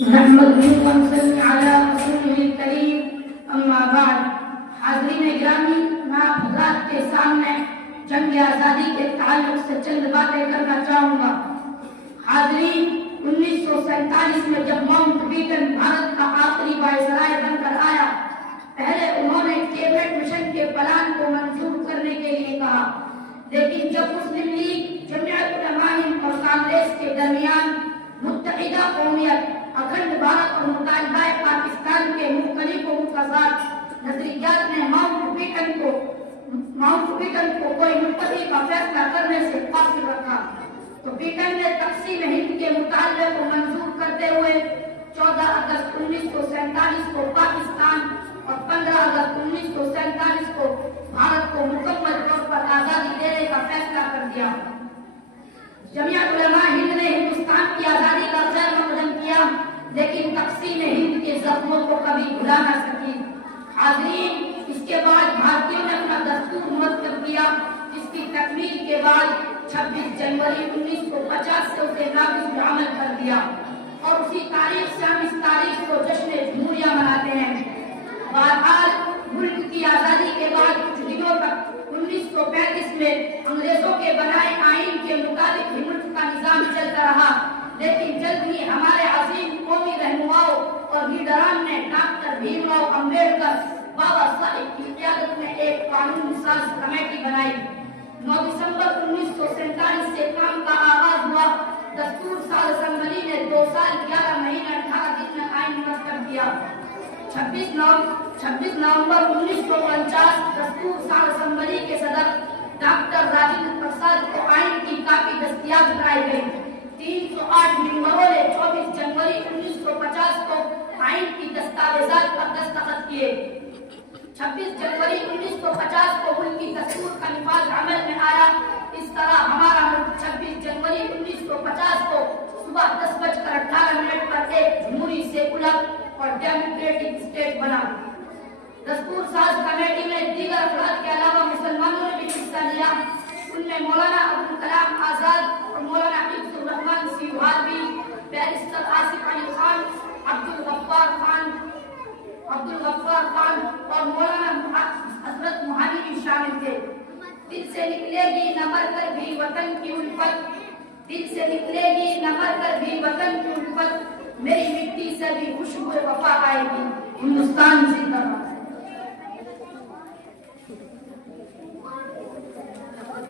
نحمده ونصلي على رسوله الكريم اما بعد. حاضرین گرامی، میں آپ حضرات کے سامنے جنگ آزادی کے تعلق سے چند باتیں کرنا چاہوں گا. حاضرین، 1947 میں جب ماؤنٹ بیٹن بھارت کا آخری وائسرائے بن کر آیا، پہلے انہوں نے کیبنٹ مشن کے پلان کو منظور کرنے کے لیے کہا، لیکن جب مسلم لیگ، جمعیت علماء ہند اور کانگریس کے درمیان متحدہ قومیت، اکھنڈ بھارت اور مطالبہ پاکستان کے مختلف و متضاد نظریات نے ماؤنٹ بیٹن کو کوئی منتخب کا فیصلہ کرنے سے قاصر رکھا، تو بیٹن نے تقسیم ہند کے مطالبے کو منظور کرتے ہوئے 14 اگست 1947 کو پاکستان اور 15 اگست 1947 کو بھارت کو مکمل طور پر آزادی دینے کا فیصلہ کر دیا. جمعیت علماء ہند نے ہندوستان کی آزادی کا خیر مقدم کیا، لیکن تقسیم ہند کے زخموں کو کبھی بھلا نہ سکی. حاضرین، اس کے بعد بھارتیوں نے اپنا دستور مرتب کیا، جس کی تکمیل کے بعد 26 جنوری 1950 سے اسے نافذ عمل کر دیا، اور اسی تاریخ سے ہم اس تاریخ کو جشن جمہوریہ مناتے ہیں. بہرحال، ملک کی آزادی کے بعد کچھ دنوں تک 1935 میں انگریزوں کے بنائے آئین کے مطابق ہی ملک کا نظام چلتا رہا، لیکن جلد ہی ہمارے عظیم قومی رہنماؤں اور لیڈران نے ڈاکٹر بھیم راؤ امبیڈکر بابا صاحب کی قیادت میں ایک قانون ساز کمیٹی بنائی. 9 دسمبر 1947 سے کام کا آغاز ہوا. دستور ساز اسمبلی نے 2 سال 11 مہینے 18 دن میں آئین مرتب کیا. 26 نومبر 1949 دستور ساز اسمبلی کے صدر ڈاکٹر راجندر پرساد کو آئین کی کاپی دستیاب کرائی گئی. 308 ممبروں نے 24 جنوری 1950 کو آئین کی دستاویزات پر دستخط کیے. 26 جنوری 1950 کو ملک کی دستور کا نفاذ عمل میں آیا. اس طرح ہمارا ملک 26 جنوری 1950 کو صبح 10:18 پر ایک جمہوری سیکولر اور ڈیموکریٹک اسٹیٹ بنا. دستور ساز کمیٹی میں دیگر افراد کے علاوہ مسلمانوں نے بھی حصہ لیا. ان میں مولانا ابوالکلام آزاد اور مولانا حفظ الرحمان سیوہاروی، بیرسٹر آصف علی خان، عبدالغفار خان اور مولانا حضرت موہانی بھی شامل تھے. دل سے نکلے گی نہ مر کر بھی وطن کی الفت، دل سے نکلے گی نہ مر کر بھی وطن کی الفت، میری مٹی سے بھی خوشبو وفا آئے گی. ہندوستان زندہ باد.